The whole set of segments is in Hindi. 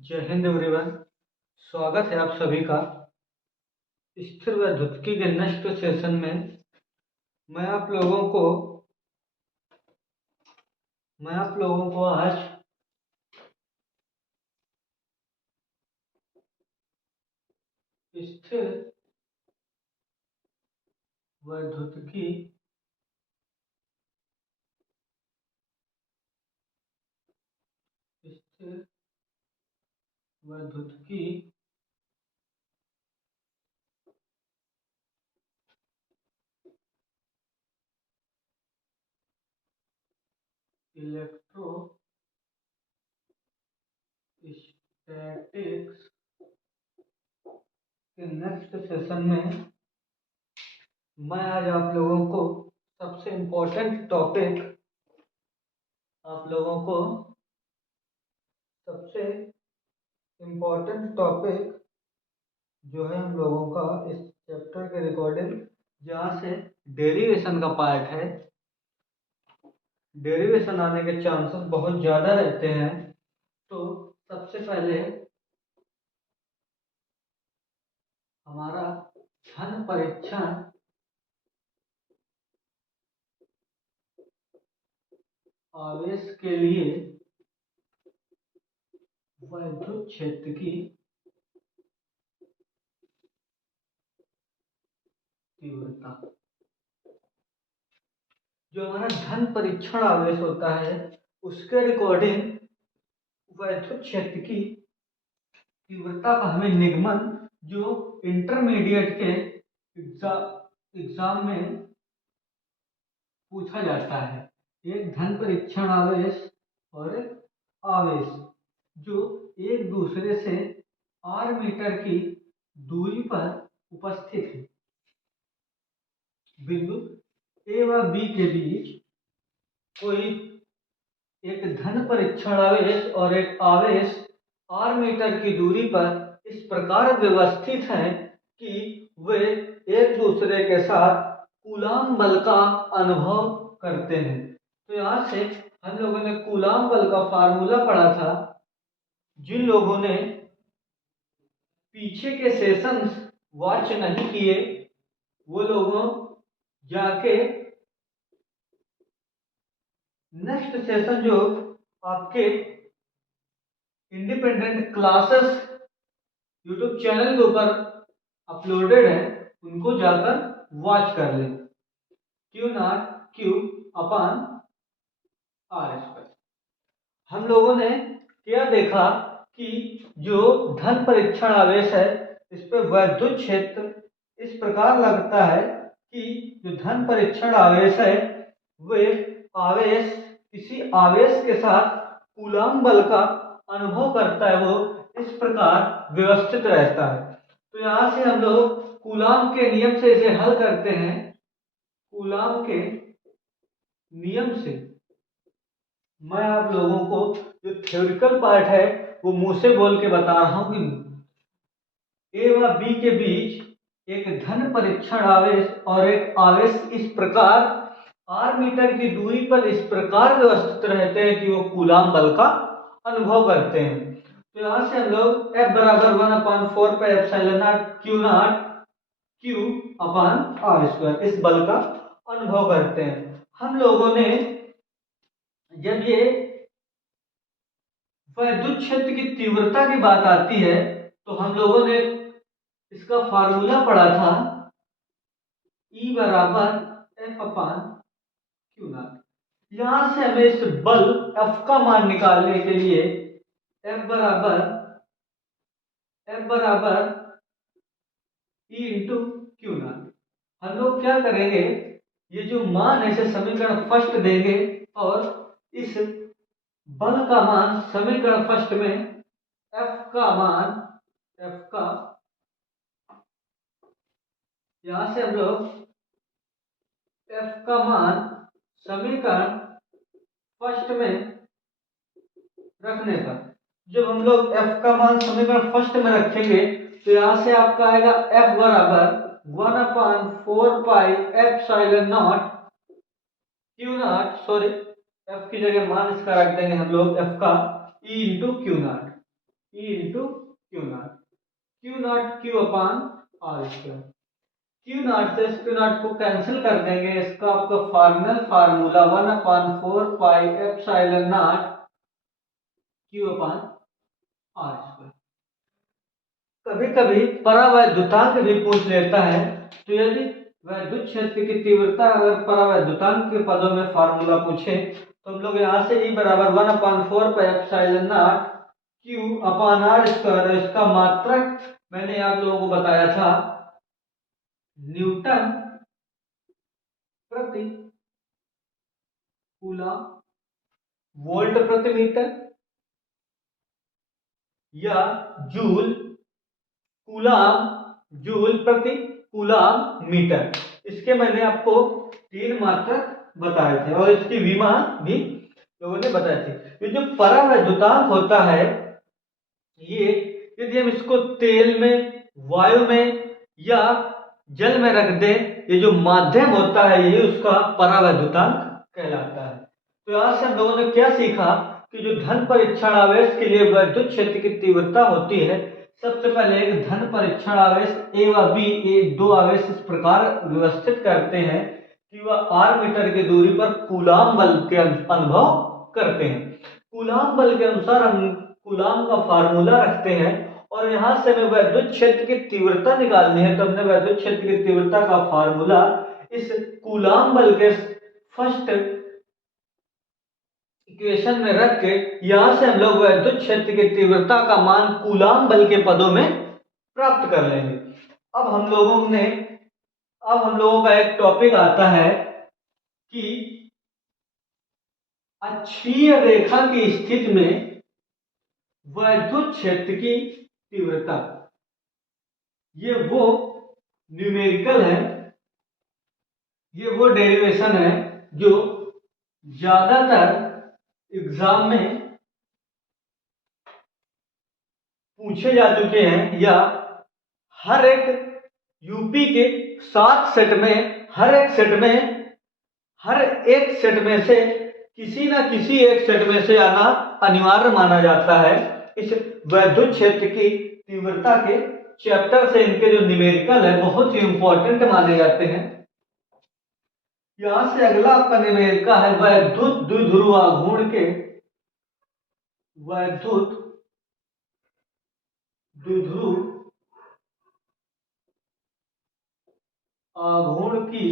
जय हिंद एवरीवन। स्वागत है आप सभी का स्थिर व द्रुतकी के नेक्स्ट सेशन में। मैं आप लोगों को आज स्थिर व द्रुतकी स्थिर व द्रुतकी इलेक्ट्रोस्टैटिक्स के नेक्स्ट सेशन में मैं आज आप लोगों को सबसे इम्पोर्टेंट टॉपिक आप लोगों को सबसे इम्पोर्टेंट टॉपिक जो है हम लोगों का इस चैप्टर के रिकॉर्डिंग, जहाँ से डेरिवेशन का पार्ट है। डेरिवेशन आने के चांसेस बहुत ज़्यादा रहते हैं। तो सबसे पहले हमारा धन परीक्षण आवेश के लिए विद्युत क्षेत्र की तीव्रता। जो हमारा धन परीक्षण आवेश होता है उसके रिकॉर्डिंग विद्युत क्षेत्र की तीव्रता का हमें निगमन जो इंटरमीडिएट के एग्जाम में पूछा जाता है। एक धन परीक्षण आवेश और एक आवेश जो एक दूसरे से r मीटर की दूरी पर उपस्थित है। बिंदु ए व बी के बीच कोई एक धन परीक्षण आवेश और एक आवेश r मीटर की दूरी पर इस प्रकार व्यवस्थित हैं कि वे एक दूसरे के साथ कूलाम बल का अनुभव करते हैं। तो यहाँ से हम लोगों ने कूलाम बल का फार्मूला पढ़ा था। जिन लोगों ने पीछे के सेशंस वॉच नहीं किए वो लोगों जाके नेक्स्ट सेशन जो आपके इंडिपेंडेंट क्लासेस यूट्यूब चैनल के ऊपर अपलोडेड है उनको जाकर वॉच कर लें। Q not Q upon R square. हम लोगों ने क्या देखा कि जो धन परीक्षण आवेश है इस पर विद्युत क्षेत्र इस प्रकार लगता है कि जो धन परीक्षण आवेश है वे आवेश किसी आवेश के साथ कूलाम बल का अनुभव करता है, वो इस प्रकार व्यवस्थित रहता है। तो यहाँ से हम लोग कूलाम के नियम से इसे हल करते हैं। कूलाम के नियम से मैं आप लोगों को जो थ्योरिकल पार्ट है वो मुंह से बोल के बता रहा हूं कि ए व बी के बीच एक धन परीक्षण आवेश और एक आवेश इस प्रकार r मीटर की दूरी पर इस प्रकार व्यवस्थित रहते हैं कि वो कूलाम बल का अनुभव करते हैं। तो यहां से हम लोग F बराबर 1/4 pi epsilon naught Q not Q upon R square इस बल का अनुभव करते हैं। हम लोगों ने जब ये विद्युत क्षेत्र की तीव्रता की बात आती है तो हम लोगों ने इसका फार्मूला पढ़ा था E बराबर F अपान Q नॉट। यहां से हमें इस बल F का मान निकालने के लिए F बराबर E इंटू Q नॉट। हम लोग क्या करेंगे, ये जो मान है इसे समीकरण फर्स्ट देंगे और इस बल का मान समीकरण फर्स्ट में F का यहां से हम लोग F का मान समीकरण फर्स्ट में रखने पर जब हम लोग F का मान समीकरण फर्स्ट में रखेंगे तो यहां से आपका आएगा F बराबर 1/4 pi epsilon naught Q not, sorry F की जगह मान इसका रख देंगे हम लोग F का E into Q nought. E into Q nought, Q nought Q upon R square. Q nought से क्यू नॉट को कैंसिल कर देंगे, इसका आपका final formula 1/4 epsilon nought Q upon R square. कभी कभी परावैद्युतांक भी पूछ लेता है, तो यदि वैद्युत क्षेत्र की तीव्रता अगर परावैद्युतांक के पदों में फार्मूला पूछे तो हम लोग यहाँ से E बराबर 1/4 epsilon nought Q upon R square, इसका मात्रक मैंने आप लोगों को बताया था न्यूटन प्रति कूलम वोल्ट प्रति मीटर या जूल कूलम जूल प्रति कूलम मीटर। इसके मैंने आपको 3 मात्रक बताए थे और इसकी विमा भी लोगों ने बताई थी। ये जो परावैद्युतांक होता है, ये यदि हम इसको तेल में, वायु में या जल में रख दें, ये जो माध्यम होता है ये उसका परावैद्युतांक कहलाता है। तो यहाँ से हम लोगों ने क्या सीखा कि जो धन परीक्षण आवेश के लिए वैद्युत क्षेत्र की तीव्रता होती है, सबसे पहले एक धन परीक्षण आवेश ए व बी, ये 2 आवेश इस प्रकार व्यवस्थित करते हैं कि वह आर मीटर की दूरी पर कूलाम बल के अनुभव करते हैं। कूलाम बल के अनुसार हम कूलाम का फार्मूला रखते हैं और यहाँ से हमें वैद्युत क्षेत्र की तीव्रता निकालनी है, तो हमने वैद्युत क्षेत्र की तीव्रता का फार्मूला इस कूलाम बल के फर्स्ट इक्वेशन में रख के यहां से हम लोग वैद्युत क्षेत्र की तीव्रता का मान कूलाम बल के पदों में प्राप्त कर लेंगे। अब हम लोगों का एक टॉपिक आता है कि अक्षीय रेखा की स्थिति में वैद्युत क्षेत्र की तीव्रता, ये वो न्यूमेरिकल है, ये वो डेरिवेशन है जो ज्यादातर एग्जाम में पूछे जा चुके हैं या हर एक यूपी के 7 सेट में, हर एक सेट में से किसी ना किसी एक सेट में से आना अनिवार्य माना जाता है। इस वैद्युत क्षेत्र की तीव्रता के चैप्टर से इनके जो न्यूमेरिकल है बहुत ही इंपॉर्टेंट माने जाते हैं। यहां से अगला आपका न्यूमेरिकल है वैद्युत द्विध्रुव आघूर्ण के, वैद्युत द्विध्रुव आघूर्ण की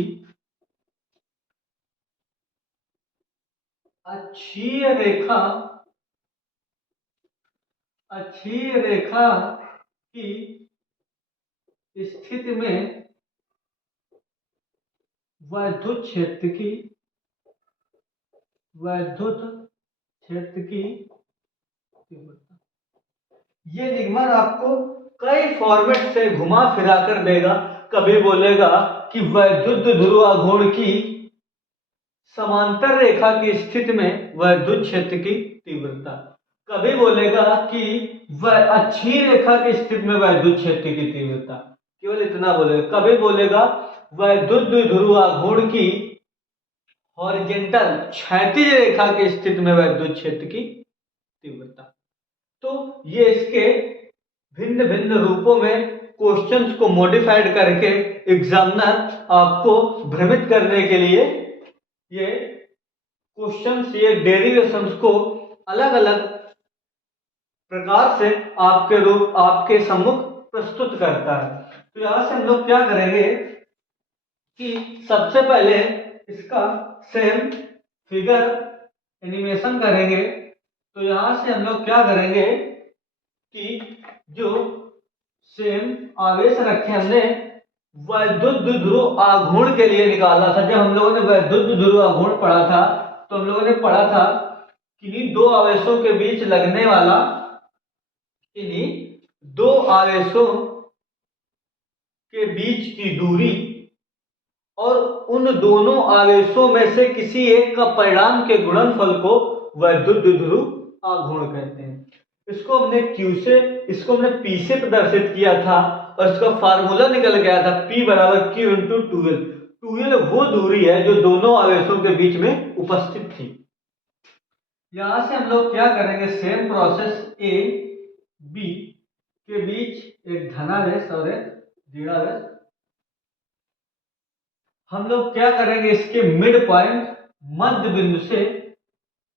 अक्षीय रेखा की स्थिति में वैद्युत क्षेत्र की तीव्रता। ये निगमन आपको कई फॉर्मेट से घुमा फिरा कर देगा। कभी बोलेगा कि वैद्युत ध्रुव आघूर्ण की समांतर रेखा की स्थिति में वैद्युत क्षेत्र की तीव्रता, कभी बोलेगा कि वह अक्षीय रेखा की स्थिति में वैद्युत क्षेत्र की तीव्रता, केवल इतना बोलेगा। कभी बोलेगा वैद्युत द्विध्रुव आघूर्ण की हॉरिजॉन्टल क्षैतिज रेखा की स्थिति में वैद्युत क्षेत्र की तीव्रता। तो ये इसके भिन्न भिन्न रूपों में क्वेश्चंस को मॉडिफाइड करके एग्जामिनर आपको भ्रमित करने के लिए ये क्वेश्चंस, ये डेरिवेशंस को अलग अलग प्रकार से आपके सम्मुख प्रस्तुत करता है। तो यहां से हम लोग क्या करेंगे कि सबसे पहले इसका सेम फिगर एनिमेशन करेंगे। तो यहां से हम लोग क्या करेंगे कि जो सेम आवेश रखे हमने वैद्युत द्विध्रुव आघूर्ण के लिए निकाला था। जब हम लोगों ने वैद्युत द्विध्रुव आघूर्ण पढ़ा था तो हम लोगों ने पढ़ा था कि इन्हीं दो आवेशों के बीच लगने वाला, इन्हीं दो आवेशों के बीच की दूरी और उन दोनों आवेशों में से किसी एक का परिणाम के गुणनफल को वैद्युत द्विध्रुव आघूर्ण कहते हैं। इसको हमने P से प्रदर्शित किया था और इसका फार्मूला निकल गया था P बराबर Q इंटू 2L। 2L वो दूरी है जो दोनों आवेशों के बीच में उपस्थित थी। यहां से हम लोग क्या करेंगे, सेम प्रोसेस A बी के बीच एक धनावेश और एक ऋणावेश। हम लोग क्या करेंगे, इसके मिड पॉइंट मध्य बिंदु से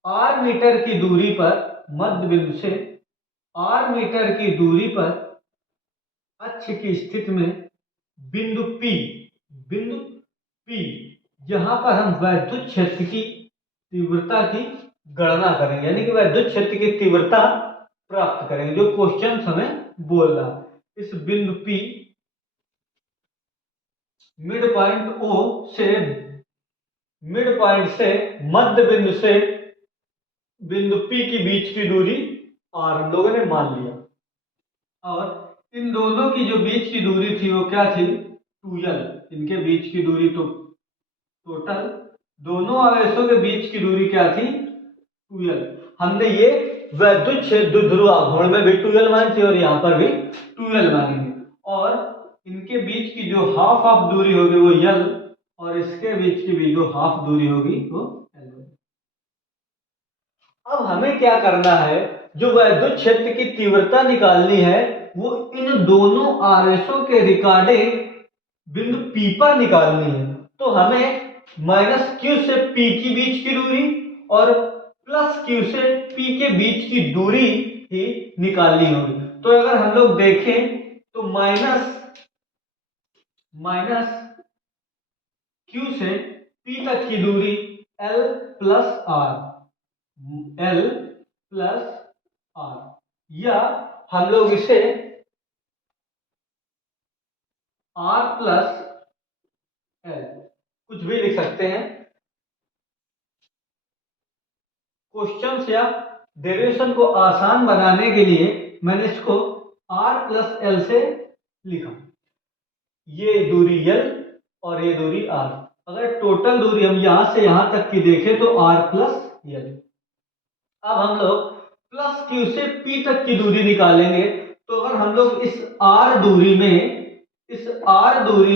r मीटर की दूरी पर, मध्य बिंदु से r मीटर की दूरी पर अक्ष की स्थिति में बिंदु P, बिंदु P यहां पर हम वैद्युत क्षेत्र की तीव्रता की गणना करेंगे, यानी कि वैद्युत क्षेत्र की तीव्रता प्राप्त करेंगे, जो क्वेश्चन हमें बोल रहा है। इस बिंदु P मिड पॉइंट O से, मिड पॉइंट से मध्य बिंदु से बिंदु P के बीच की दूरी r हम लोगों ने मान लिया, और इन दोनों की जो बीच की दूरी थी वो क्या थी, 2l। इनके बीच की दूरी तो टोटल दोनों आवेशों के बीच की दूरी क्या थी, 2l। हमने ये वैद्युत क्षेत्र ध्रुव आघूर्ण में भी 2l मानी थी और यहाँ पर भी 2l मानेंगे, और इनके बीच की जो हाफ हाफ दूरी होगी वो l, और इसके बीच की भी जो हाफ दूरी होगी वो l होगी। अब हमें क्या करना है, जो वैद्युत क्षेत्र की तीव्रता निकालनी है वो इन दोनों आवेशों के रिगार्डिंग बिंदु P पर निकालनी है। तो हमें माइनस Q से P की बीच की दूरी और प्लस Q से P के बीच की दूरी ही निकालनी होगी। तो अगर हम लोग देखें तो माइनस Q से P तक की दूरी L plus R, L plus R, या हम लोग इसे R प्लस L कुछ भी लिख सकते हैं। क्वेश्चंस या डेरिवेशन को आसान बनाने के लिए मैंने इसको R प्लस L से लिखा, ये दूरी L और ये दूरी R। अगर टोटल दूरी हम यहां से यहां तक की देखें तो R प्लस L। अब हम लोग प्लस Q से P तक की दूरी निकालेंगे, तो अगर हम लोग इस R दूरी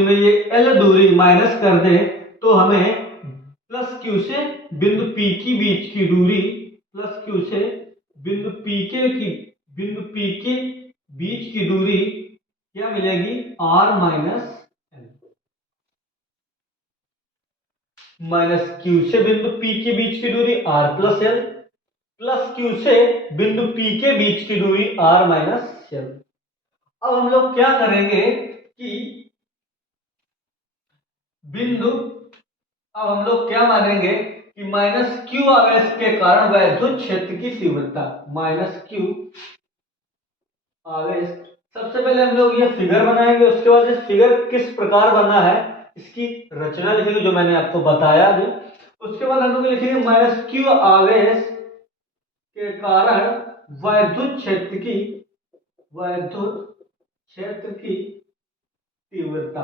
में ये L दूरी माइनस कर दें तो हमें प्लस Q से बिंदु P की बीच की दूरी, प्लस Q से बिंदु P के बीच की दूरी क्या मिलेगी, R minus L। Minus Q से बिंदु P के बीच की दूरी R plus L, plus Q से बिंदु P के बीच की दूरी R माइनस L। अब हम लोग क्या करेंगे कि अब हम लोग क्या मानेंगे कि माइनस Q आवेश के कारण वैद्युत क्षेत्र की तीव्रता, माइनस Q आवेश। सबसे पहले हम लोग ये फिगर बनाएंगे, उसके बाद इस फिगर किस प्रकार बना है इसकी रचना लिखेंगे जो मैंने आपको बताया अभी। उसके बाद हम लोग लिखेंगे माइनस Q आवेश के कारण वैद्युत क्षेत्र की तीव्रता।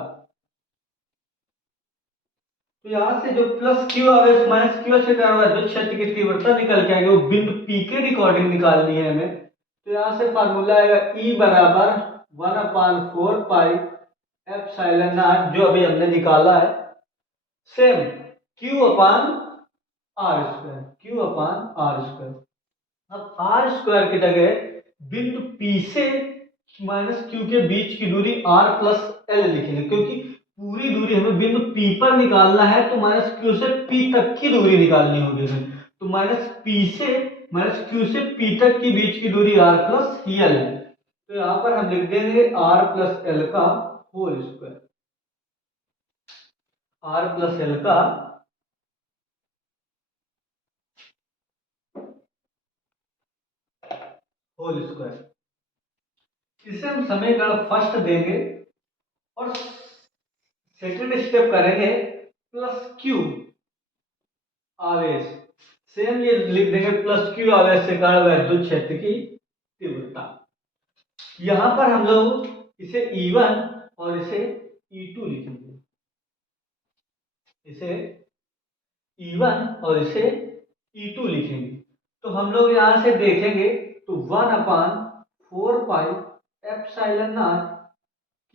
तो यहां से जो प्लस Q आवेश माइनस Q से कारण वैद्युत क्षेत्र की तीव्रता निकल के आएगी, वो बिंदु P के रिकॉर्डिंग निकालनी है हमें। तो यहां से फार्मूला आएगा E बराबर 1/4 पाई एप्सिलॉन नॉट, जो अभी हमने निकाला है, same Q upon R square. अब R स्क्वायर की जगह बिंदु P से माइनस Q के बीच की दूरी R प्लस L लिखेंगे, क्योंकि पूरी दूरी हमें बिंदु P पर निकालना है, तो माइनस Q से P तक की दूरी निकालनी होगी हमें। तो माइनस Q से P तक की बीच की दूरी R प्लस L है। तो यहां पर हम लिख देंगे R प्लस L का whole square, R plus L का होल स्क्वायर। इसे हम समीकरण फर्स्ट देंगे और सेकंड स्टेप करेंगे प्लस Q आवेश, सेम ये लिख देंगे प्लस Q आवेश से कारण वैद्युत क्षेत्र की तीव्रता। यहां पर हम लोग इसे E1 और इसे E2 लिखेंगे, इसे E1 और इसे E2 लिखेंगे। तो हम लोग यहां से देखेंगे तो 1/4 पाई एप्सिलॉन नॉट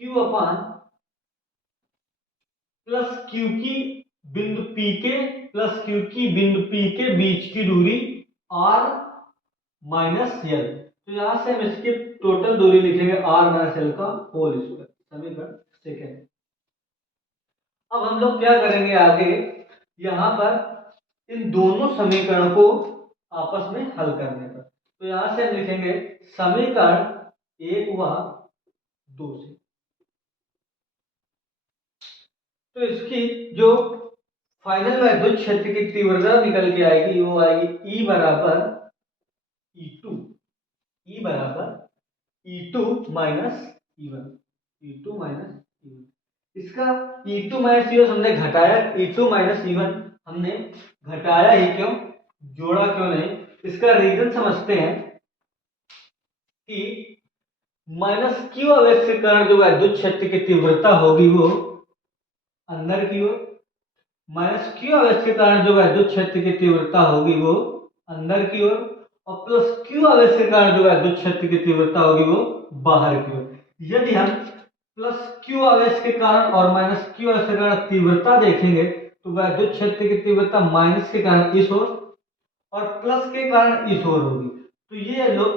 Q अपान प्लस Q की बिंदु P के प्लस Q की बिंदु P के बीच की दूरी R माइनस L। तो यहां से हम इसकी टोटल दूरी लिखेंगे r माइनस एल का होल स्क्वायर, समीकरण सेकेंड। अब हम लोग क्या करेंगे आगे, यहाँ पर इन दोनों समीकरण को आपस में हल करने पर, तो यहां से हम लिखेंगे समीकरण 1 व 2 से। तो इसकी जो फाइनल वैद्युत क्षेत्र की तीव्रता निकल के आएगी वो आएगी E बराबर E2, E बराबर E2 minus E1, E2 minus E1। इसका E2 माइनस E1 हमने घटाया, E2 माइनस E1 हमने घटाया ही क्यों, जोड़ा क्यों नहीं? इसका रीजन समझते हैं कि माइनस क्यू आवेश के कारण जो वैद्युत क्षेत्र की तीव्रता होगी वो अंदर की ओर, माइनस क्यू आवेश के कारण जो वैद्युत क्षेत्र की तीव्रता होगी वो अंदर की ओर, और प्लस क्यू आवेश के कारण जो वैद्युत क्षेत्र की तीव्रता होगी वो बाहर की ओर। यदि हम प्लस क्यू आवेश के कारण और माइनस क्यू आवेश के कारण तीव्रता देखेंगे तो वैद्युत क्षेत्र की तीव्रता माइनस के कारण इस ओर और प्लस के कारण इस ओर होगी, तो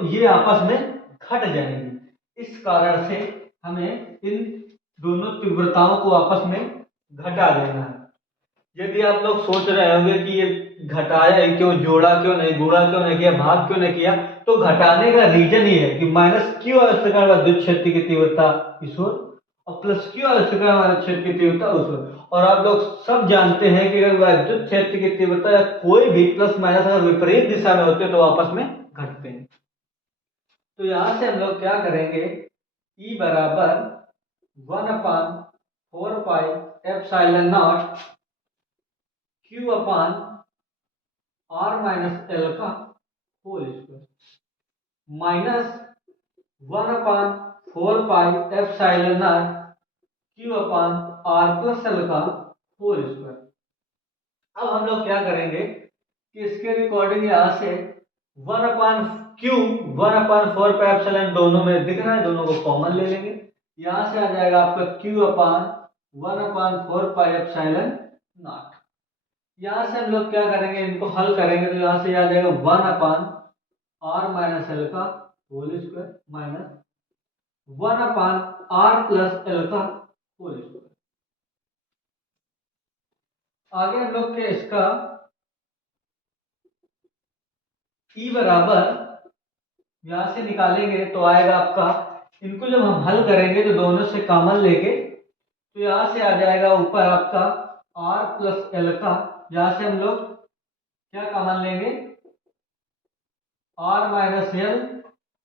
ये आपस में घट जाएंगी। इस कारण से हमें इन दोनों तीव्रताओं को आपस में घटा देना है। यदि आप लोग सोच रहे होंगे कि ये घटाया है क्यों, जोड़ा क्यों नहीं, गुणा क्यों नहीं किया, भाग क्यों नहीं किया, तो घटाने का रीजन ये है कि माइनस क्यू आवेश के कारण विद्युत क्षेत्र की तीव्रता इस ओर और प्लस क्यू आवेश के कारण विद्युत क्षेत्र की तीव्रता उस ओर। और आप लोग सब जानते हैं कि अगर विद्युत क्षेत्र की तीव्रता या कोई भी प्लस माइनस अगर विपरीत दिशा में होते हैं तो आपस में घटते हैं। तो यहां से हम लोग क्या करेंगे, E बराबर 1/4 pi epsilon naught Q upon R minus L का whole square minus 1/4 pi epsilon naught Q upon R plus L का होल स्क्वायर। अब हम लोग क्या करेंगे कि इसके रिकॉर्डिंग यहां से 1/4 पाई एप्सिलॉन दोनों में दिख रहा है, दोनों को कॉमन ले लेंगे। यहां से आ जाएगा आपका Q upon 1/4 pi epsilon not. यहां से हम लोग क्या करेंगे, इनको हल करेंगे तो यहां से आ जाएगा 1/r माइनस एल का whole square minus 1/r plus L का होल स्क्वायर। आगे हम लोग के इसका E बराबर यहां से निकालेंगे तो आएगा आपका, इनको जब हम हल करेंगे तो दोनों से कॉमन लेके तो यहां से आ जाएगा ऊपर आपका r प्लस एल का, यहां से हम लोग क्या कॉमन लेंगे, r माइनस एल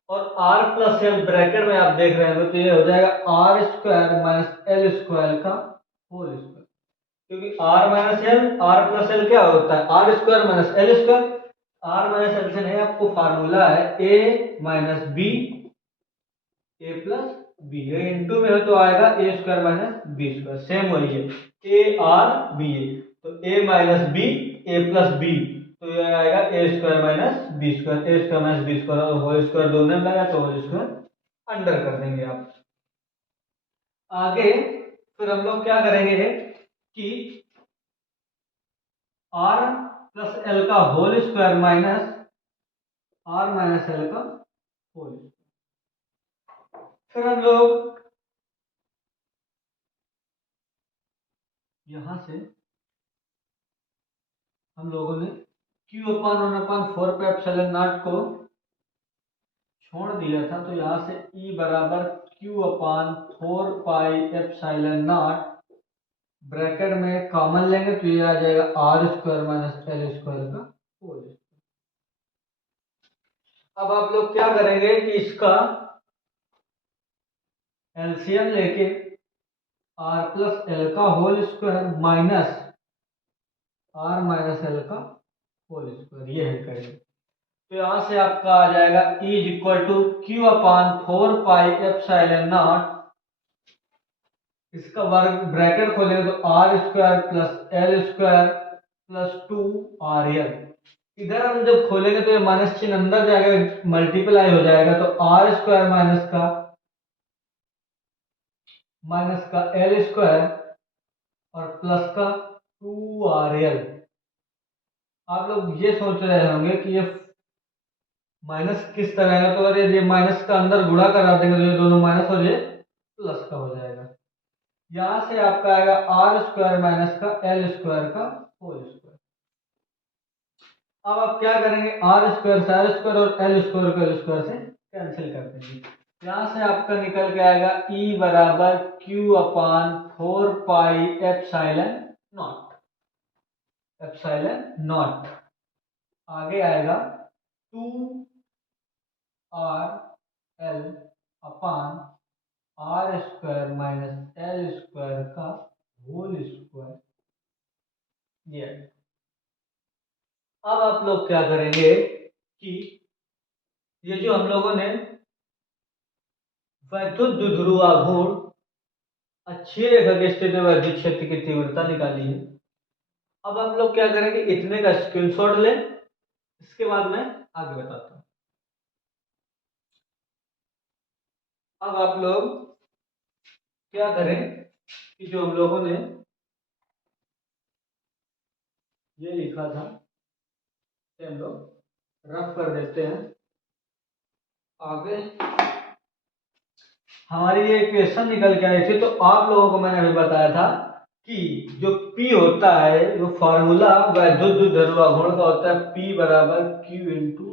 और r प्लस एल ब्रैकेट में आप देख रहे हैं तो ये हो जाएगा r square minus L square का होल स्क्वायर, क्योंकि r minus L r plus L क्या होता है, r square minus L square. r minus L से नहीं, आपको फार्मूला है a minus B A plus B, into में हो तो आएगा A square minus B square, same वही है ए आर बी ए, तो A minus B A plus B, तो ये आएगा A square minus B square, A square minus B square और होल स्क्वायर दोनों में लगा तो होल स्क्वायर अंडर कर देंगे आप। आगे फिर हम लोग क्या करेंगे कि r प्लस एल का whole square minus r minus L का होल स्क्वायर, फिर हम लोग यहां से हम लोगों ने Q अपान 1/4 पे एप्सिलॉन नॉट को छोड़ दिया था, तो यहां से E बराबर Q upon 4 pi epsilon not bracket में कॉमन लेंगे तो ये आ जाएगा r square minus L square का होल स्क्वायर। अब आप लोग क्या करेंगे कि इसका एलसीएम लेके r प्लस एल का whole square minus r minus L का होल स्क्वायर ये है करेंगे, तो यहां से आपका आ जाएगा E is equal to Q upon 4 pi epsilon naught, इसका वर्ग ब्रैकेट खोलेंगे तो r square plus L square plus 2rl, इधर हम जब खोलेंगे तो ये माइनस चिन्ह अंदर जाएगा मल्टीप्लाई हो जाएगा, तो r स्क्वायर माइनस का एल स्क्वायर और प्लस का 2rl। आप लोग ये सोच रहे होंगे कि ये माइनस किस तरह है, तो अगर ये माइनस का अंदर गुणा करा देंगे तो ये दोनों माइनस और ये प्लस का हो जाएगा। यहां से आपका आएगा आर स्क्वायर माइनस का एल स्क्वायर का होल स्क्वायर। अब आप क्या करेंगे, आर स्क्वायर से आर स्क्वायर और एल स्क्वायर को एल स्क्वायर से कैंसिल कर देंगे। यहां से आपका निकल के आएगा ई बराबर Q upon 4 pi epsilon naught, epsilon naught. आगे आएगा 2 R L upon R square minus L square का होल स्क्वायर। ये अब आप लोग क्या करेंगे कि ये जो हम लोगों ने वैद्युत ध्रुवाघूर्ण अच्छी रेखा के स्थिति में विद्युत क्षेत्र की तीव्रता निकाली है। अब हम लोग क्या करेंगे, इतने का स्क्रीनशॉट लें, इसके बाद मैं आगे बताता हूं। अब आप लोग क्या करें कि जो हम लोगों ने ये लिखा था हम लोग रफ कर देते हैं। आगे हमारी ये इक्वेशन निकल के आई थी, तो आप लोगों को मैंने अभी बताया था कि जो P होता है, जो फार्मूला वैद्युत ध्रुवाघूर्ण का होता है, P बराबर Q इंटू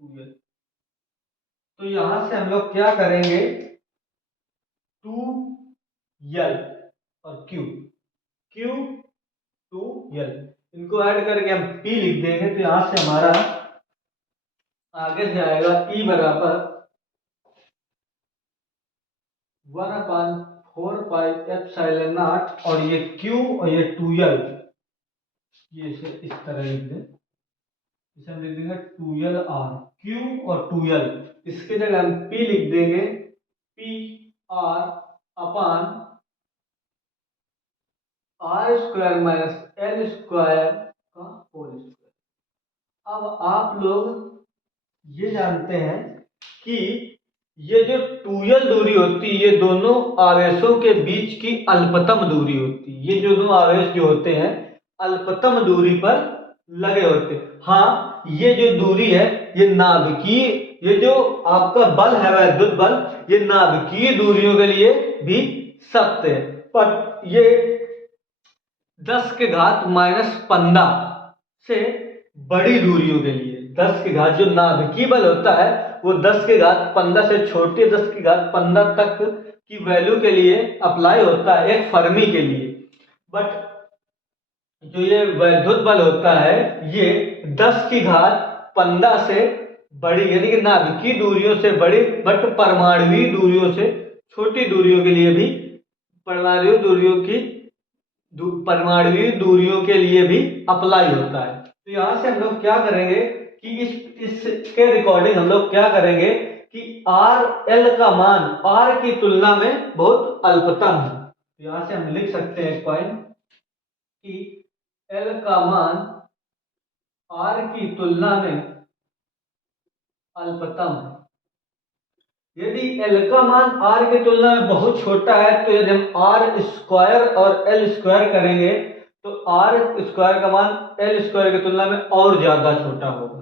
2L। तो यहां से हम लोग क्या करेंगे, 2L और Q, Q 2L, इनको ऐड करके हम P लिख देंगे। तो यहां से हमारा आगे से आएगा E बराबर 1/4 पाई एप्सिलॉन नॉट, और ये Q और ये 2L, ये इसे इस तरह लिख दें, इसे हम लिख देंगे 2L R, Q और 2L, इसके जगह हम P लिख देंगे, P R upon R square minus L square का होल स्क्वायर। अब आप लोग ये जानते हैं कि ये जो 2L दूरी होती है, ये दोनों आवेशों के बीच की अल्पतम दूरी होती है। ये जो दो आवेश जो होते हैं अल्पतम दूरी पर लगे होते हैं। हाँ, ये जो दूरी है ये नाभिकीय, ये जो आपका बल है वैद्युत बल, ये नाभिकीय दूरियों के लिए भी सत्य है, पर ये 10 के घात माइनस 15 से बड़ी दूरियों के लिए 10 के घात, जो नाभिकीय बल होता है वो 10 के घात 15 से छोटे 10 के घात 15 तक की वैल्यू के लिए अप्लाई होता है एक फर्मी के लिए। बट जो ये वैद्युत बल होता है ये 10 की घात 15 से बड़ी, यानी कि नाभिकीय दूरियों से बड़ी, बट परमाणुवीय दूरियों से छोटी दूरियों के लिए भी, परमाणुवीय दूरियों के लिए भी अप्लाई होता है। तो यहां से हम लोग क्या करेंगे कि इसके रिकॉर्डिंग हम लोग क्या करेंगे कि आर एल का मान आर की तुलना में बहुत अल्पतम है। तो यहां से हम लिख सकते हैं एक पॉइंट कि एल का मान आर की तुलना में अल्पतम है। यदि एल का मान आर की तुलना में बहुत छोटा है, तो यदि हम आर स्क्वायर और एल स्क्वायर करेंगे तो आर स्क्वायर का मान एल स्क्वायर की तुलना में और ज्यादा छोटा होगा।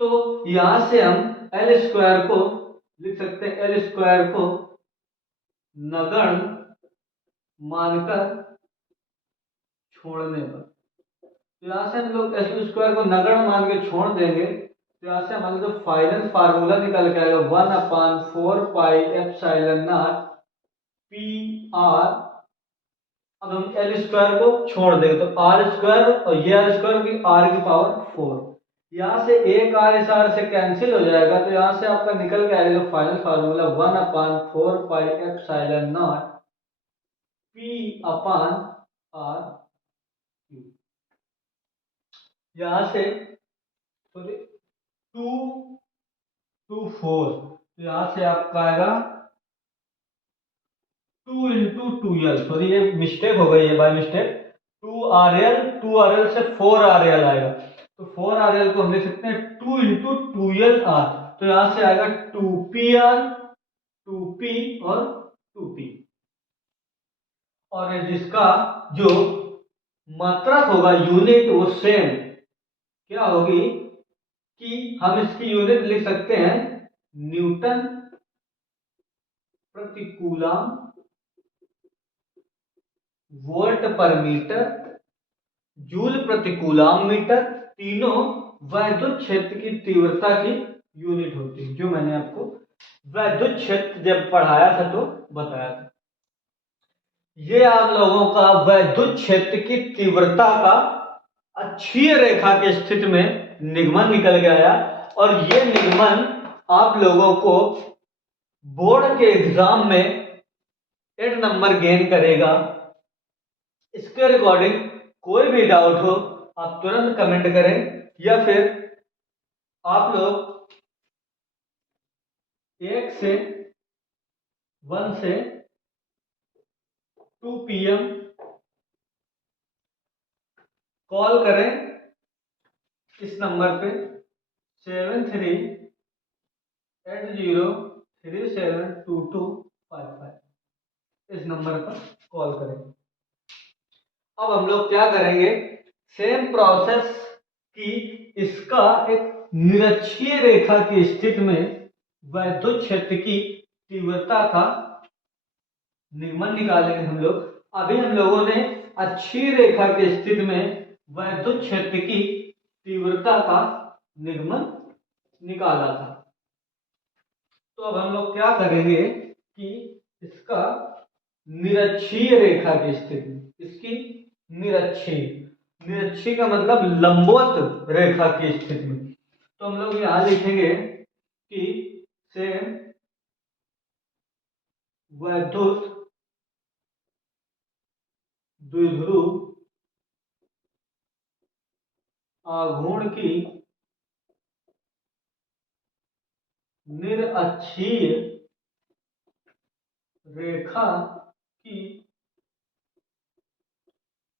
तो यहां से हम एल स्क्वायर को लिख सकते हैं, एल स्क्वायर को नगण्य मानकर छोड़ने पर, तो यहां से हम लोग एल स्क्वायर को नगण्य मान के छोड़ देंगे। तो यहां से हमारा जो फाइनल फार्मूला निकल के आएगा 1/4 pi epsilon naught P R. अब हम एल स्क्वायर को छोड़ देंगे तो आर स्क्वायर और ये आर स्क्वायर की आर की पावर 4, यहां से एक आर इस आर से कैंसिल हो जाएगा। तो यहां से आपका निकल के आएगा final formula 1/4 pi epsilon naught P upon R Q. यहां से सॉरी 2 तो यहां से आपका आएगा 2 × 2L, सॉरी ये मिस्टेक हो गई है बाय मिस्टेक, 2RL से 4RL आएगा। तो 4RL को हम लिख सकते हैं 2 × 2LR। तो यहां से आएगा 2PR 2P और 2P, और जिसका जो मात्रक होगा यूनिट वो सेम क्या होगी, कि हम इसकी यूनिट लिख सकते हैं न्यूटन प्रति कूलम वोल्ट पर मीटर जूल प्रति कूलम मीटर, तीनों वैद्युत क्षेत्र की तीव्रता की यूनिट होती है, जो मैंने आपको वैद्युत क्षेत्र जब पढ़ाया था तो बताया था। ये आप लोगों का वैद्युत क्षेत्र की तीव्रता का अक्षीय रेखा की स्थिति में निगमन निकल गया, और ये निगमन आप लोगों को बोर्ड के एग्जाम में 8 नंबर गेन करेगा। इसके रिकॉर्डिंग कोई भी डाउट हो आप तुरंत कमेंट करें, या फिर आप लोग 1 से 2 PM कॉल करें इस नंबर पे 7380372255, इस नंबर पर कॉल करें। अब हम लोग क्या करेंगे, सेम प्रोसेस की इसका एक निरक्षीय रेखा की स्थिति में वैद्युत क्षेत्र की तीव्रता का निगमन निकालेंगे हम लोग। अभी हम लोगों ने अक्षीय रेखा की स्थिति में वैद्युत क्षेत्र की तीव्रता का निगमन निकाला था। तो अब हम लोग क्या करेंगे कि इसका निरक्षीय रेखा की स्थिति, इसकी निरक्षीय का मतलब लंबवत रेखा की स्थिति में, तो हम लोग यहां लिखेंगे कि सेम वैद्युत द्विध्रुव आघूर्ण की निरक्षीय रेखा की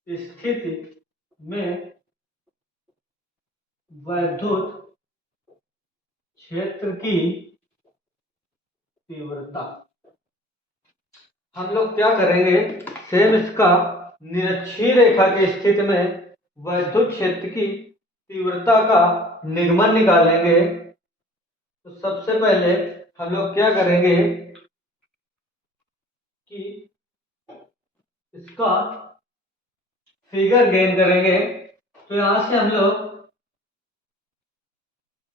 स्थिति में वैद्युत क्षेत्र की तीव्रता। हम लोग क्या करेंगे, सेम इसका निरक्षीय रेखा की स्थिति में वैद्युत क्षेत्र की तीव्रता का निगमन निकालेंगे। तो सबसे पहले हम लोग क्या करेंगे कि इसका फिगर गेन करेंगे। तो यहां से हम लोग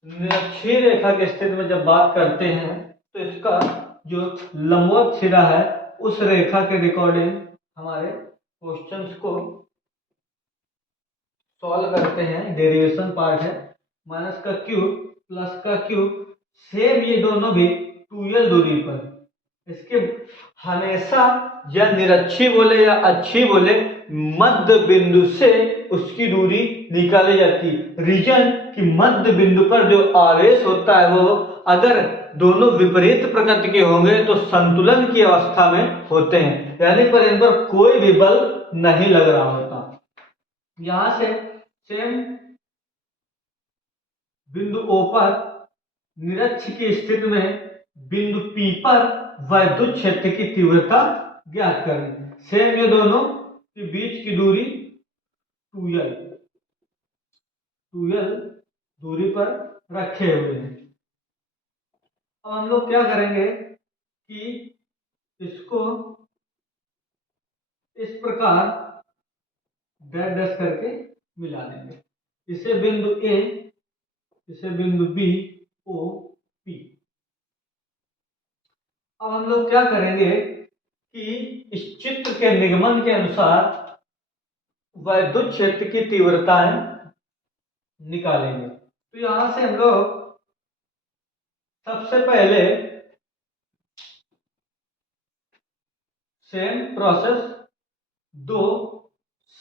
निरक्षीय रेखा की स्थिति में जब बात करते हैं तो इसका जो लंबवत सिरा है उस रेखा के रिकॉर्डिंग हमारे क्वेश्चंस को सॉल्व करते हैं। डेरिवेशन पार्ट है, माइनस का क्यूब प्लस का क्यूब, सेम ये दोनों भी 2l दूरी पर। इसके हमेशा या निरक्षी बोले या अच्छी बोले, मध्य बिंदु से उसकी दूरी निकाली जाती है। रीजन कि मध्य बिंदु पर जो आवेश होता है वो अगर दोनों विपरीत प्रकृति के होंगे तो संतुलन की अवस्था में होते हैं, यानी पर इन पर कोई भी बल नहीं लग रहा होता। यहां से सेम बिंदु O पर निरक्ष की स्थिति में बिंदु P पर वैद्युत क्षेत्र की तीव्रता ज्ञात करें। सेम ये दोनों के बीच की दूरी 2l दूरी पर रखे हुए हैं। अब हम लोग क्या करेंगे कि इसको इस प्रकार डैश डैश करके मिला देंगे। इसे बिंदु A, इसे बिंदु B, O, P। अब हम लोग क्या करेंगे कि इस चित्र के निगमन के अनुसार वैद्युत क्षेत्र की तीव्रताएं निकालेंगे। तो यहां से हम लोग सबसे पहले सेम प्रोसेस, दो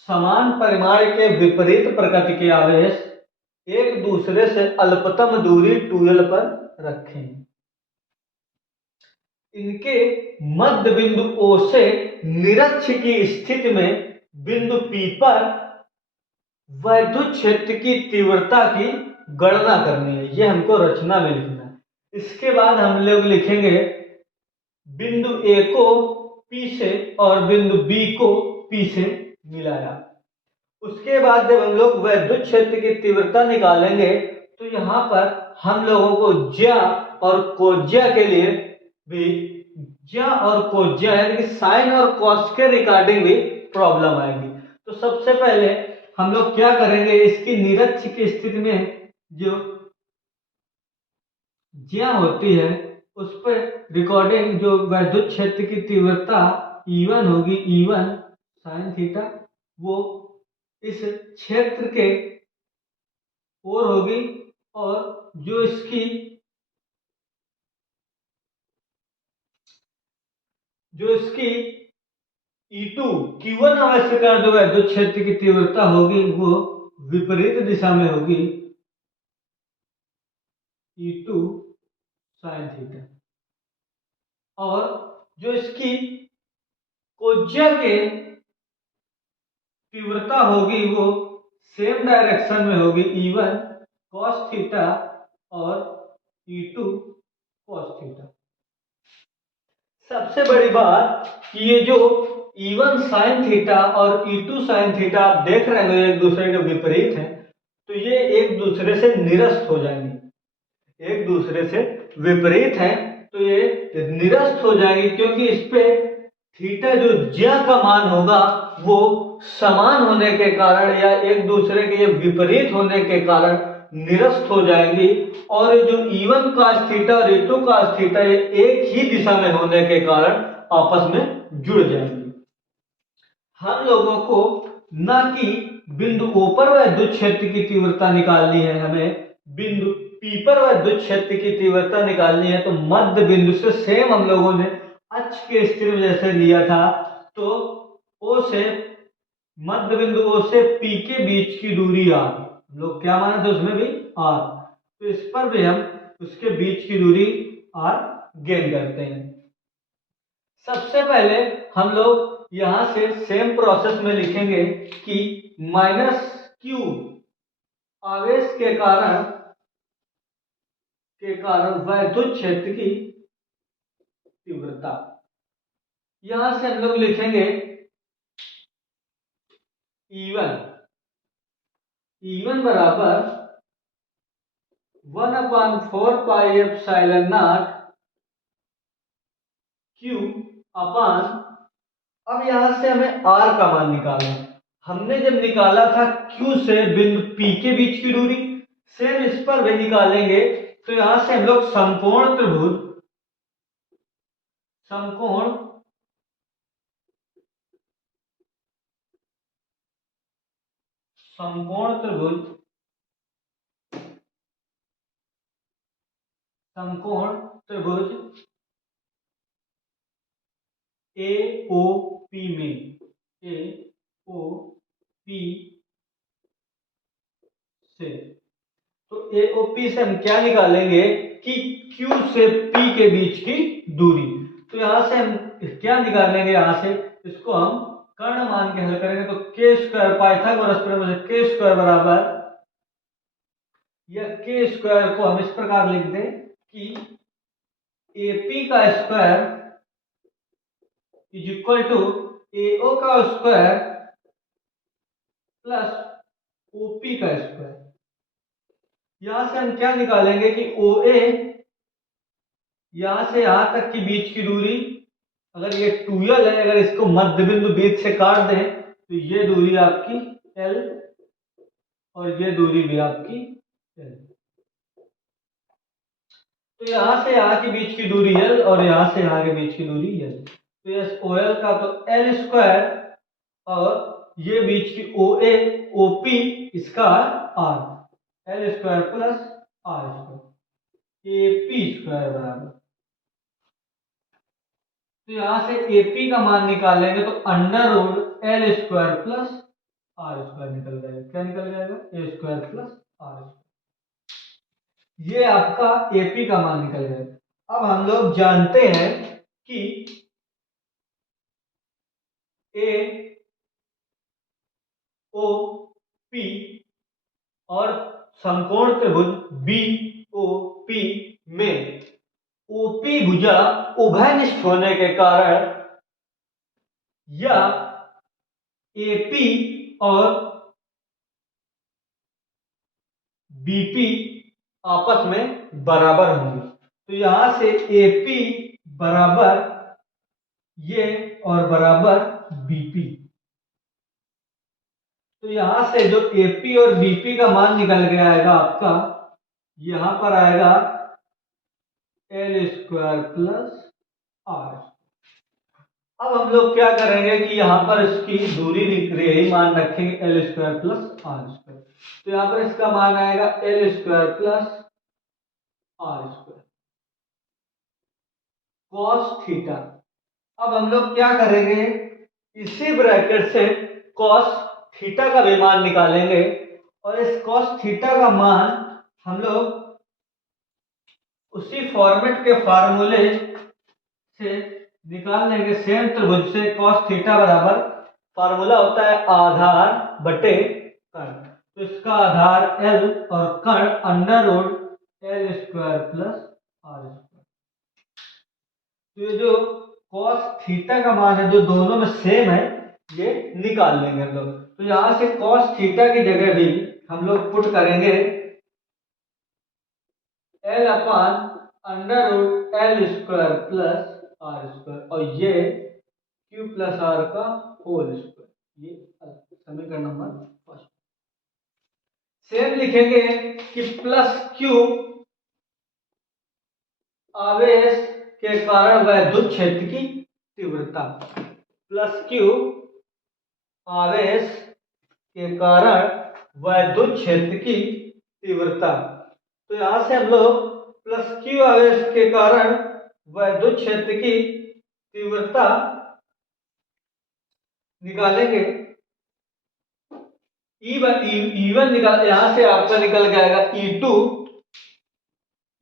समान परिमाण के विपरीत प्रकृति के आवेश एक दूसरे से अल्पतम दूरी 2l पर रखें। इनके मध्य बिंदु O से निरक्ष की स्थिति में बिंदु P पर वैद्युत क्षेत्र की तीव्रता की गणना करनी है। ये हमको रचना में लिखना है। इसके बाद हम लोग लिखेंगे बिंदु A को P से और बिंदु B को P से मिलाया। उसके बाद जब हम लोग वैद्युत क्षेत्र की तीव्रता निकालेंगे तो यहाँ पर हम लोगों को ज्या और कोज्या के लिए भी ज्या और कोज्या यानी कि साइन और कॉस के रिगार्डिंग भी प्रॉब्लम आएगी। तो सबसे पहले हम लोग क्या करेंगे, इसकी निरक्ष की स्थिति में जो ज्या होती है उस पर रिकॉर्डिंग जो वैद्युत क्षेत्र की तीव्रता E1 होगी, E1 साइन थीटा, वो इस क्षेत्र के ओर होगी और जो इसकी E2 Q1 आवेशिका जो वैद्युत क्षेत्र की तीव्रता होगी वो विपरीत दिशा में होगी, E2 साइन थीटा। और जो इसकी कोज्या के तीव्रता होगी वो सेम डायरेक्शन में होगी, E1 cos थीटा और E2 cos थीटा। सबसे बड़ी बात कि ये जो E1 साइन थीटा और E2 साइन थीटा आप देख रहे हैं एक दूसरे के विपरीत हैं, तो ये एक दूसरे से निरस्त हो जाएंगे, एक दूसरे से विपरीत हैं तो ये निरस्त हो जाएंगे, क्योंकि इस पे थीटा जो ज्या का मान होगा वो समान होने के कारण या एक दूसरे के विपरीत होने के कारण निरस्त हो जाएंगी। और जो E1 cos थीटा और E2 cos थीटा ये एक ही दिशा में होने के कारण आपस में जुड़ जाएंगी। हम लोगों को न कि बिंदु O पर वैद्युत क्षेत्र की तीव्रता निकालनी है, हमें बिंदु P पर वैद्युत क्षेत्र की तीव्रता निकालनी है। तो मध्य बिंदु से सेम हम लोगों ने अक्ष के स्थिर जैसे लिया था, तो O से मध्य बिंदु O से P के बीच की दूरी R, हम लोग क्या माना था उसमें भी R, तो इस पर भी हम उसके बीच की दूरी R गेन करते हैं। सबसे पहले हम लोग यहां से सेम प्रोसेस में लिखेंगे कि -q आवेश के कारण वैद्युत क्षेत्र की तीव्रता, यहां से हम लोग लिखेंगे E1 बराबर 1/4 पाई एप्सिलॉन नॉट Q अपान, अब यहां से हमें R का मान निकालना है। हमने जब निकाला था Q से बिंदु P के बीच की दूरी, सेम इस पर भी निकालेंगे। तो यहां से हम लोग समकोण त्रिभुज AOP में AOP से, तो AOP से हम क्या निकालेंगे कि Q से P के बीच की दूरी। तो यहां से हम क्या निकालेंगे, यहां से इसको हम कर्ण मान के हल करेंगे। तो k स्क्वायर पाइथागोरस प्रमेय से k स्क्वायर बराबर, या k स्क्वायर को हम इस प्रकार लिख दें कि AP का square is equal to AO का स्क्वायर प्लस OP का स्क्वायर। यहां से हम क्या निकालेंगे कि OA यहां से यहां तक की बीच की दूरी, अगर ये 2l है, अगर इसको मध्य बिंदु बीच से काट दें तो ये दूरी आपकी L और ये दूरी भी आपकी L। तो यहां से यहां के बीच की दूरी L और यहां से यहां के बीच की दूरी L। तो ये OL का तो L स्क्वायर और ये बीच की OA OP इसका R, L square plus R square, AP square बराबर। तो यहां से AP का मान निकालेंगे तो under root L square plus R square निकल जाएगा। क्या निकल जाएगा? A square plus R square. ये आपका AP का मान निकल जाएगा। अब हम लोग जानते हैं कि AOP और समकोण त्रिभुज BOP में OP भुजा उभयनिष्ठ होने के कारण या AP और BP आपस में बराबर होंगे। तो यहां से AP बराबर ये और बराबर BP। तो यहां से जो AP और BP का मान निकल के आएगा आपका, यहां पर आएगा L² प्लस R। अब हम लोग क्या करेंगे कि यहां पर इसकी दूरी लिख रही है, मान रखेंगे L² प्लस R²। तो यहां पर इसका मान आएगा L² plus R² cos theta. अब हम लोग क्या करेंगे, इसी ब्रैकेट से cos थीटा का भी मान निकालेंगे, और इस cos थीटा का मान हम लोग उसी फॉर्मेट के फार्मूले से निकाल लेंगे। सेम त्रिभुज से cos थीटा बराबर फार्मूला होता है आधार बटे कर्ण। तो इसका आधार L और कर्ण √L² प्लस R²। तो ये जो cos थीटा का मान है जो दोनों में सेम है, ये निकाल लेंगे हम लोग। तो यहां से cos थीटा की जगह भी हम लोग पुट करेंगे L/√L² प्लस R², और ये Q प्लस R का होल स्क्वायर। ये समीकरण नंबर फर्स्ट। सेम लिखेंगे कि प्लस Q आवेश के कारण वैद्युत क्षेत्र की तीव्रता, प्लस Q आवेश के कारण वैद्युत क्षेत्र की तीव्रता। तो यहां से हम लोग प्लस Q आवेश के कारण वैद्युत क्षेत्र की तीव्रता निकालेंगे। E1 निकाल, यहां से आपका निकल के आएगा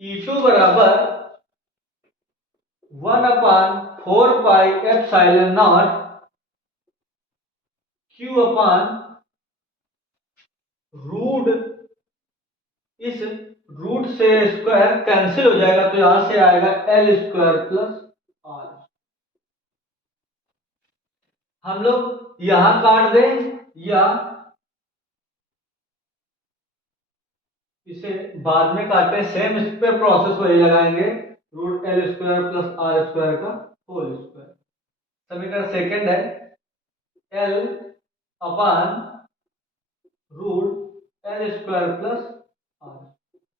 E2 बराबर 1/4πε0 Q अपान रूट, इस रूट से स्क्वायर कैंसिल हो जाएगा, तो यहां से आएगा L² प्लस R। हम लोग यहां काट दें या इसे बाद में काटे, सेम इस पे प्रोसेस वही लगाएंगे, √L² प्लस R² का होल स्क्वायर। समीकरण सेकंड है L अपान √L² प्लस R,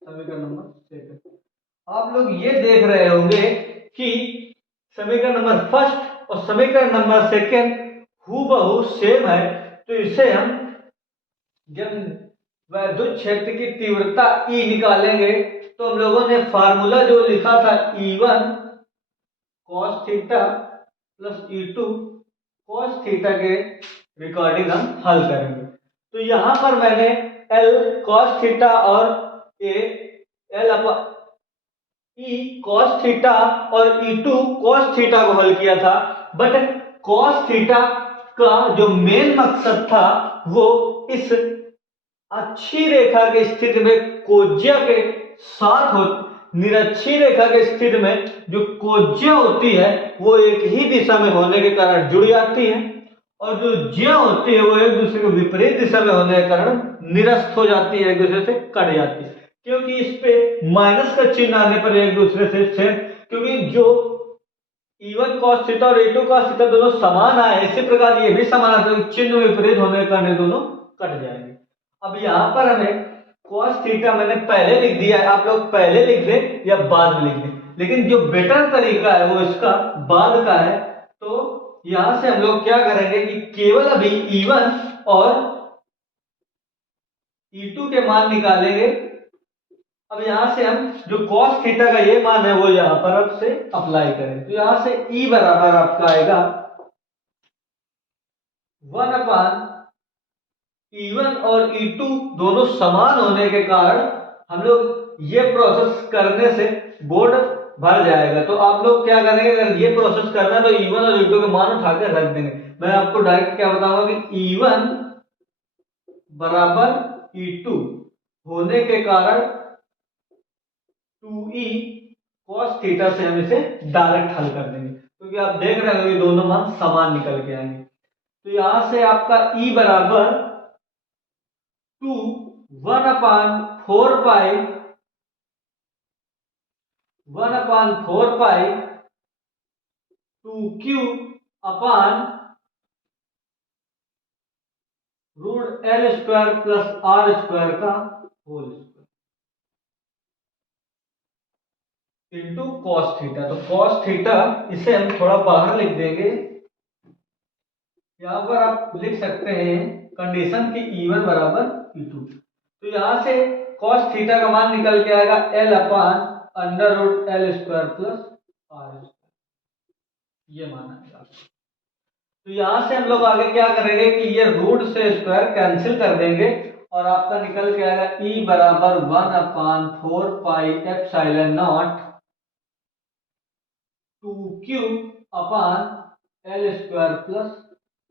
समीकरण नंबर सेकंड। आप लोग ये देख रहे होंगे कि समीकरण नंबर फर्स्ट और समीकरण नंबर सेकंड हूबहू सेम है। तो इसे हम जब वैद्युत क्षेत्र की तीव्रता E निकालेंगे, तो हम लोगों ने फार्मूला जो लिखा था E1 cos theta plus E2 cos theta के रिकॉर्डिंग हम हल करेंगे। तो यहां पर मैंने L cos थीटा और E cos थीटा और E2 cos थीटा को हल किया था, बट cos थीटा का जो मेन मकसद था वो इस अच्छी रेखा की स्थिति में कोज्या के साथ हो, निरक्षी रेखा की स्थिति में जो कोज्या होती है वो एक ही दिशा में होने के कारण जुड़ जाती है, और जो ज्या होती है वो एक दूसरे के विपरीत दिशा में होने के कारण निरस्त हो जाती है, एक दूसरे से कट जाती है। क्योंकि इस पे माइनस का चिन्ह आने पर एक दूसरे से सेम, क्योंकि जो E1 cos थीटा और E2 cos थीटा दोनों समान आए, इसी प्रकार ये भी समान आते हैं, चिन्ह विपरीत होने के कारण दोनों कट जाएंगे। अब यहां पर हमें cos थीटा मैंने पहले लिख दिया है, आप लोग पहले लिख दें या बाद में लिख दें, लेकिन जो बेटर तरीका है वो इसका बाद का है। तो यहां से हम लोग क्या करेंगे कि केवल अभी E1 और E2 के मान निकालेंगे। अब यहां से हम जो cos थीटा का ये मान है वो यहां पर अब से अप्लाई करें। तो यहां से E बराबर आपका आएगा 1/, E1 और E2 दोनों समान होने के कारण हम लोग ये प्रोसेस करने से बोर्ड भर जाएगा। तो आप लोग क्या करेंगे, अगर ये प्रोसेस करना है तो E1 और E2 के मान उठा के रख देंगे। मैं आपको डायरेक्ट क्या बताऊंगा कि E1 बराबर E2 होने के कारण 2E cos थीटा से हम इसे डायरेक्ट हल कर देंगे, क्योंकि आप देख रहे हो ये दोनों मान समान निकल के आएंगे। तो यहां से आपका E बराबर 1/4π 1/4 पाई 2Q अपान √L² प्लस R² का whole square into cos theta. तो कॉस थीटा इसे हम थोड़ा बाहर लिख देंगे। यहां पर आप लिख सकते हैं कंडीशन की E1 बराबर E2। तो यहां से कॉस थीटा का मान निकल के आएगा L/√L² प्लस R²। ये मान आएगा। तो यहां से हम लोग आगे क्या करेंगे कि ये रूट से स्क्वायर कैंसिल कर देंगे और आपका निकल के आएगा E बराबर 1/4 पाई एप्सिलॉन नॉट 2Q अपान L² plus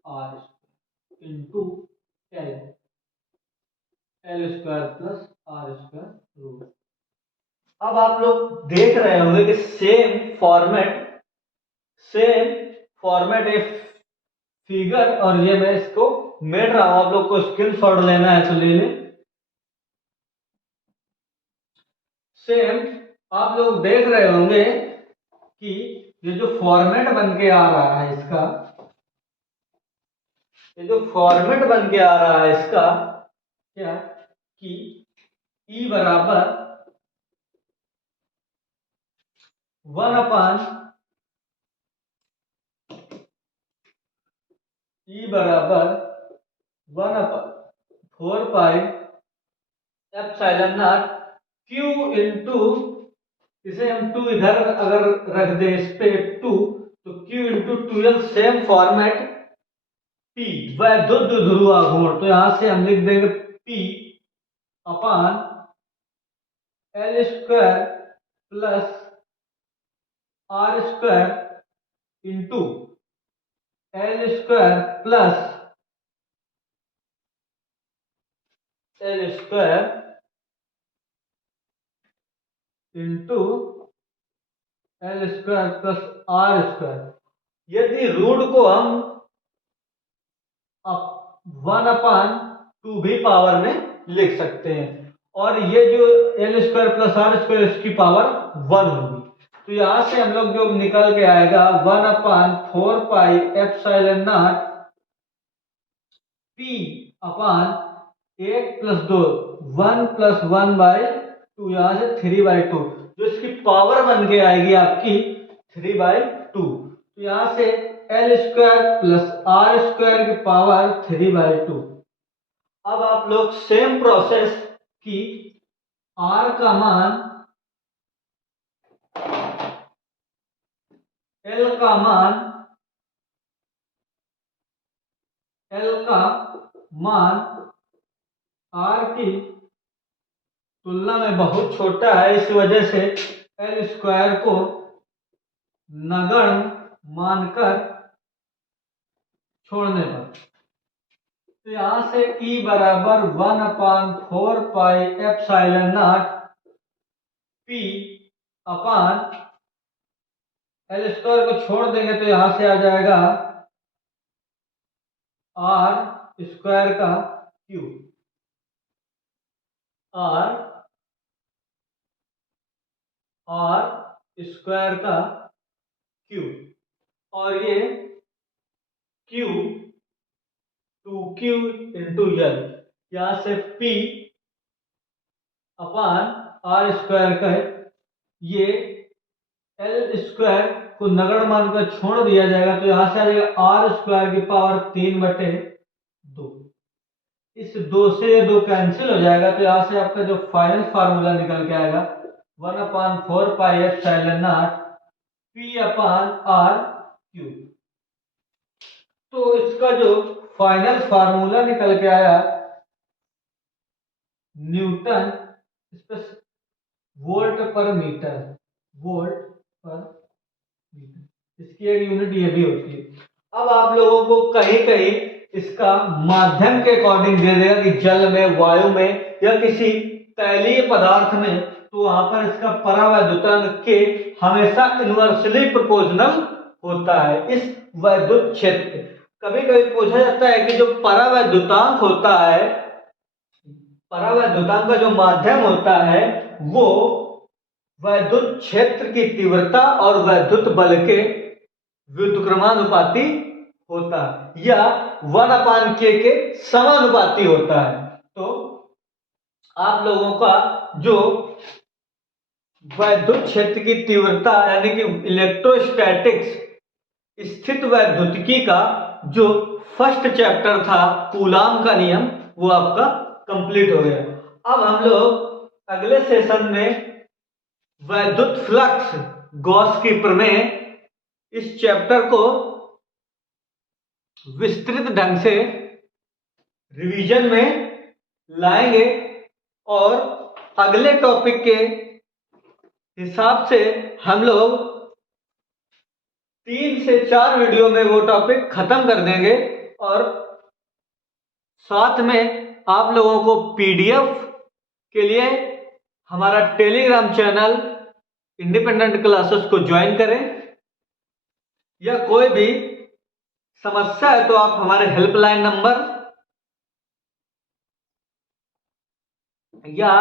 R² into L² plus R² root. अब आप लोग देख रहे होंगे कि सेम फॉर्मेट ए फिगर, और ये मैं इसको मेट रहा हूं, आप लोग को स्क्रीनशॉट लेना है तो ले लें। सेम आप लोग देख रहे होंगे कि ये जो फॉर्मेट बन के आ रहा है इसका, ये जो फॉर्मेट बन के आ रहा है इसका क्या कि E बराबर 1/4 pi epsilon naught Q into, इसे हम 2 इधर अगर रख दें इस पे 2, तो Q into 12 same format P वैद्युत ध्रुव आघूर्ण। तो यहां से हम लिख देंगे P अपान L² plus R² into L² plus L² into L² plus R²। यदि रूट को हम 1/2 भी पावर में लिख सकते हैं, और ये जो L² प्लस R² इसकी पावर 1 होगी। तो यहां से हम लोग जो निकल के आएगा 1/4 pi epsilon not P upon 1 plus 2 1 plus 1/2, यहां से 3/2, जो इसकी पावर बन के आएगी आपकी 3/2। तो यहां से L² प्लस R² की पावर 3/2। अब आप लोग सेम प्रोसेस की R का मान L का मान R की तुलना में बहुत छोटा है, इस वजह से L² को नगण्य मानकर छोड़ने पर, तो यहां से E बराबर 1/4 pi epsilon not P upon L² को छोड़ देंगे तो यहां से आ जाएगा R² का क्यूब, R² का क्यूब, और ये Q 2Q इंटू L, यहां से P अपान R² का ये L² को नगण्य मानकर छोड़ दिया जाएगा, तो यहां से आ जाएगा R² की पावर 3/2। इस 2 से ये 2 कैंसिल हो जाएगा, तो यहां से आपका जो फाइनल फार्मूला निकल के आएगा 1/4 pi epsilon not P upon R²। तो इसका जो फाइनल फार्मूला निकल के आया न्यूटन वोल्ट पर मीटर, इसकी एक यूनिट ये भी होती है। अब आप लोगों को कहीं कहीं इसका माध्यम के अकॉर्डिंग दे देगा कि जल में, वायु में या किसी तैलीय पदार्थ में, तो वहां पर इसका परावैद्युतांक के हमेशा इनवर्सली प्रोपोर्शनल होता है इस वैद्युत क्षेत्र। कभी कभी पूछा जाता है कि जो परावैद्युतांक होता है, परावैद्युतांक का जो माध्यम होता है वो वैद्युत क्षेत्र की तीव्रता और वैद्युत बल के व्युत्क्रमानुपाती होता है या 1/k के समानुपाती होता है। तो आप लोगों का जो वैद्युत क्षेत्र की तीव्रता यानी कि इलेक्ट्रोस्टैटिक्स स्थित वैद्युतिकी का जो फर्स्ट चैप्टर था कूलाम का नियम, वो आपका कंप्लीट हो गया। अब हम लोग अगले सेशन में वैद्युत फ्लक्स गॉस की प्रमेय इस चैप्टर को विस्तृत ढंग से रिवीजन में लाएंगे और अगले टॉपिक के हिसाब से हम लोग 3 से 4 वीडियो में वो टॉपिक खत्म कर देंगे और साथ में आप लोगों को पीडीएफ के लिए हमारा टेलीग्राम चैनल इंडिपेंडेंट क्लासेस को ज्वाइन करें, या कोई भी समस्या है तो आप हमारे हेल्पलाइन नंबर या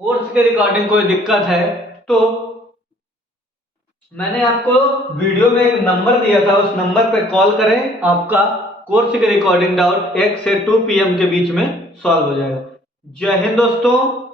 कोर्स के रिकॉर्डिंग कोई दिक्कत है तो मैंने आपको वीडियो में एक नंबर दिया था, उस नंबर पे कॉल करें, आपका कोर्स के रिकॉर्डिंग डाउट 1 से 2 PM के बीच में सॉल्व हो जाएगा। जय हिंद दोस्तों।